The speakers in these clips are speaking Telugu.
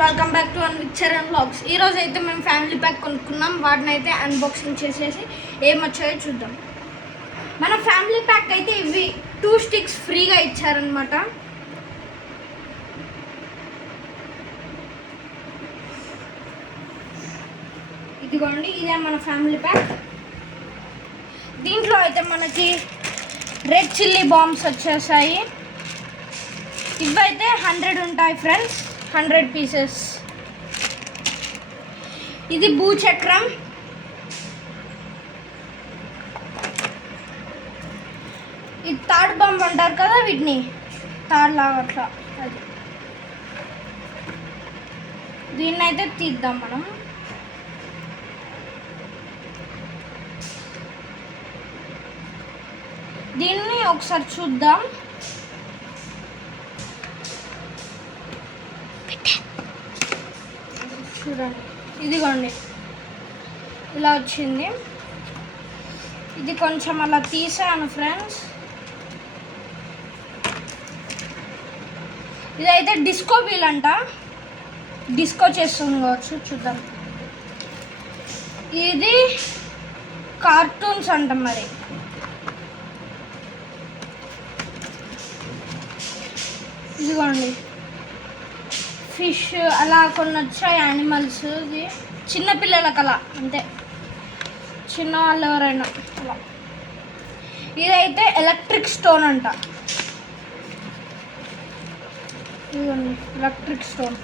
Welcome back to Charan vlogs. ఈరోజు అయితే మేము ఫ్యామిలీ ప్యాక్ కొనుక్కున్నాం. వాటిని అయితే అన్బాక్సింగ్ చేసేసి ఏమొచ్చాయో చూద్దాం. మన ఫ్యామిలీ ప్యాక్ అయితే ఇవి 2 స్టిక్స్ ఫ్రీగా ఇచ్చారనమాట. ఇదిగోండి, ఇదే మన ఫ్యామిలీ ప్యాక్. దీంట్లో అయితే మనకి రెడ్ చిల్లీ బాంబ్స్ వచ్చేసాయి. ఇవైతే 100 ఉంటాయి ఫ్రెండ్స్, 100 పీసెస్. ఇది భూచక్రం. ఇది తాడు బాంబు అంటారు కదా, వీటిని తాడులాగా అట్లా. అది దీన్ని అయితే తీద్దాం మనం. దీన్ని ఒకసారి చూద్దాం. చూడండి, ఇదిగోండి ఇలా వచ్చింది. ఇది కొంచెం అలా తీసాను ఫ్రెండ్స్. ఇదైతే డిస్కో వీల్ అంట, డిస్కో చేస్తుంది కావచ్చు, చూద్దాం. ఇది కార్టూన్స్ అంట మరి. ఇదిగోండి ఫిష్ అలా కొన్ని వచ్చాయి, యానిమల్స్. ఇది చిన్నపిల్లలకి అలా, అంతే, చిన్నవాళ్ళు ఎవరైనా అలా. ఇదైతే ఎలక్ట్రిక్ స్టోన్ అంట. ఇదిగోండి ఎలక్ట్రిక్ స్టోన్.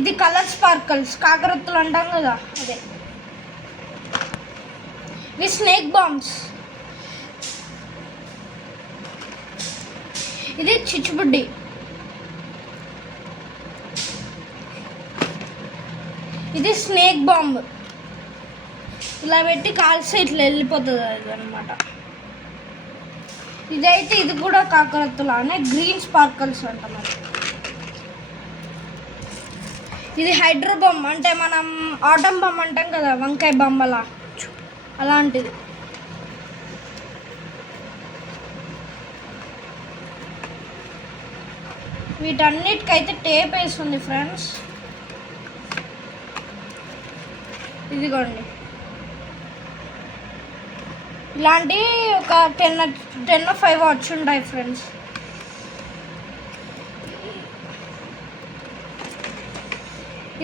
ఇది కలర్ స్పార్కల్స్, కాకరత్తులు అంటాం కదా, అదే. ఇవి స్నేక్ బాంబ్స్. ఇది చిచ్చుబుడ్డి. ఇది స్నేక్ బాంబ్. ఇలా పెట్టి కాల్స్తే ఇట్లా వెళ్ళిపోతుంది అది అనమాట. ఇదైతే ఇది కూడా కాకరత్తులానే, గ్రీన్ స్పార్కల్స్ అంట మరి. ఇది హైడ్రో బాంబ్, అంటే మనం ఆటం బాంబ్ అంటాం కదా, వంకాయ బాంబ్ అలా, అలాంటిది. వీటన్నిటికైతే టేప్ వేస్తుంది ఫ్రెండ్స్. ఇదిగోండి, ఇలాంటివి ఒక 10 వచ్చి ఉంటాయి ఫ్రెండ్స్.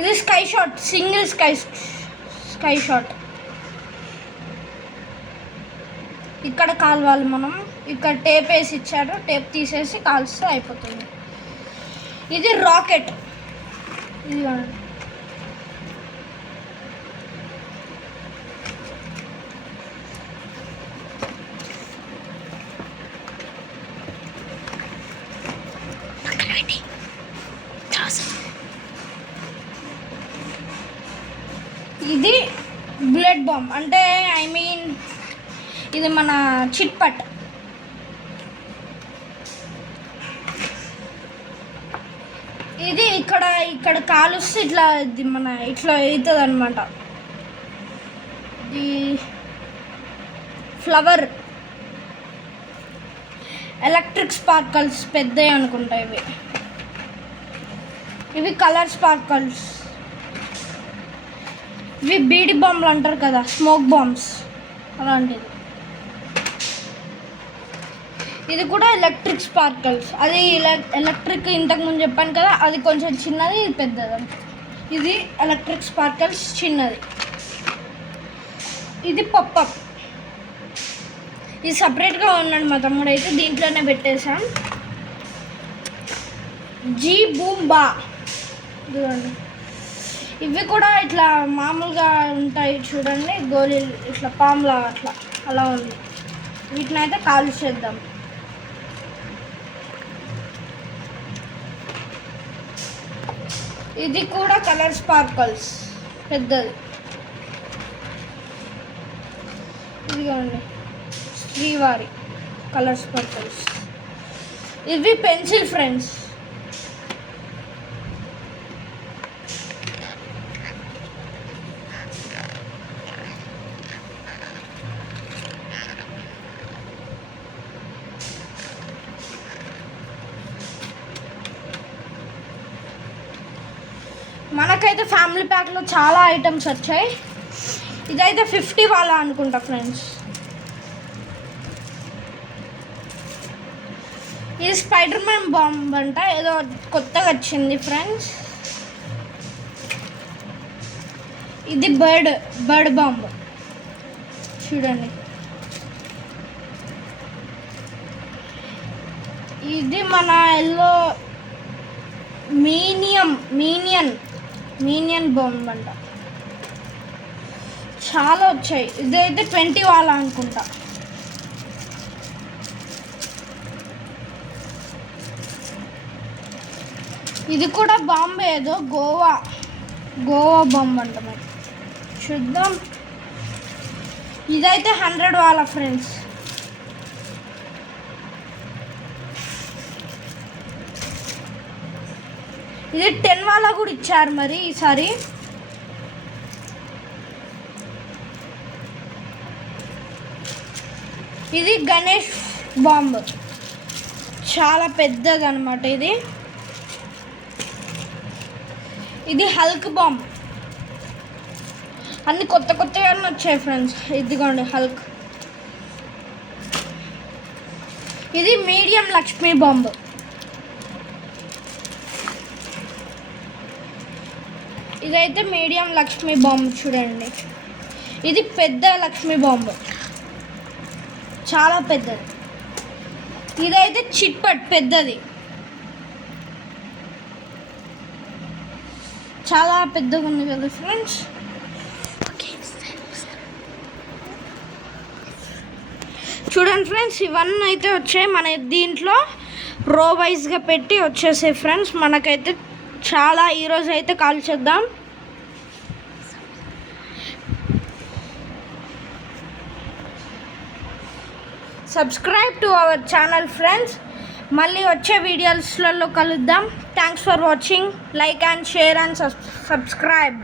ఇది sky shot, single sky shot. ఇక్కడ కాల్వాలి మనం. ఇక్కడ టేప్ వేసి ఇచ్చారు, టేప్ తీసేసి కాల్స్తే అయిపోతుంది. ఇది రాకెట్. ఇది ఇది బుల్లెట్ బాంబ్, అంటే ఐ మీన్ ఇది మన చిట్పట్. ఇది ఇక్కడ కాలుస్తే ఇట్లా, ఇది మన ఇట్లా అవుతుంది అనమాట. ఇది ఫ్లవర్. ఎలక్ట్రిక్ స్పార్కల్స్ పెద్దవి అనుకుంటా ఇవి. ఇవి కలర్ స్పార్కల్స్. ఇవి బీడి బాంబులు అంటారు కదా, స్మోక్ బాంబ్స్ అలాంటిది. ఇది కూడా ఎలక్ట్రిక్ స్పార్కల్స్. అది ఎలక్ట్రిక్ ఇంతకుముందు చెప్పాను కదా, అది కొంచెం చిన్నది, ఇది పెద్దది. ఇది ఎలక్ట్రిక్ స్పార్కల్స్ చిన్నది. ఇది పప్పప్. ఇది సపరేట్గా ఉన్నాడు మా తమ్ముడు, అయితే దీంట్లోనే పెట్టేశాం. జీ బూమ్ బా. చూడండి, ఇవి కూడా ఇట్లా మామూలుగా ఉంటాయి చూడండి, గోళీలు ఇట్లా పాములా అట్లా అలా ఉంది. వీటిని అయితే కాల్చేద్దాం. ఇది కూడా కలర్ స్పార్కల్స్ పెద్దది. ఇదిగోండి శ్రీవారి కలర్ స్పార్కల్స్. ఇవి పెన్సిల్ ఫ్రెండ్స్. మనకైతే ఫ్యామిలీ ప్యాక్లో చాలా ఐటమ్స్ వచ్చాయి. ఇదైతే 50 వాళ్ళ అనుకుంటా ఫ్రెండ్స్. ఇది స్పైడర్ మ్యాన్ బాంబ్ అంట, ఏదో కొత్తగా వచ్చింది ఫ్రెండ్స్. ఇది బర్డ్ బాంబ్ చూడండి. ఇది మన ఎల్లో మీనియన్ బాంబ్ అంట. చాలా వచ్చాయి. ఇదైతే 20 వాళ్ళ అనుకుంటా. ఇది కూడా బాంబే, ఏదో గోవా బాంబ్ అంట. మరి చూద్దాం. ఇదైతే 100 వాళ్ళ ఫ్రెండ్స్. ఇది 10 వాళ్ళ కూడా ఇచ్చారు మరి ఈసారి. ఇది గణేష్ బాంబ్, చాలా పెద్దది అనమాట ఇది. ఇది హల్క్ బాంబ్. అన్ని కొత్తగా వచ్చాయి ఫ్రెండ్స్. ఇదిగోండి హల్క్. ఇది మీడియం లక్ష్మీ బాంబ్. ఇదైతే మీడియం లక్ష్మీ బాంబ్ చూడండి. ఇది పెద్ద లక్ష్మీ బాంబ్, చాలా పెద్దది. ఇదైతే చిట్పట్ పెద్దది, చాలా పెద్దగా ఉంది కదా ఫ్రెండ్స్. చూడండి ఫ్రెండ్స్, ఇవన్నీ అయితే వచ్చాయి. మన దీంట్లో రో వైజ్గా పెట్టి వచ్చేసాయి ఫ్రెండ్స్. మనకైతే చాలా ఈరోజు అయితే కాల్ చేద్దాం. Subscribe to our channel friends. మళ్ళీ వచ్చే వీడియోస్లలో కలుద్దాం. Thanks for watching. Like and share and subscribe.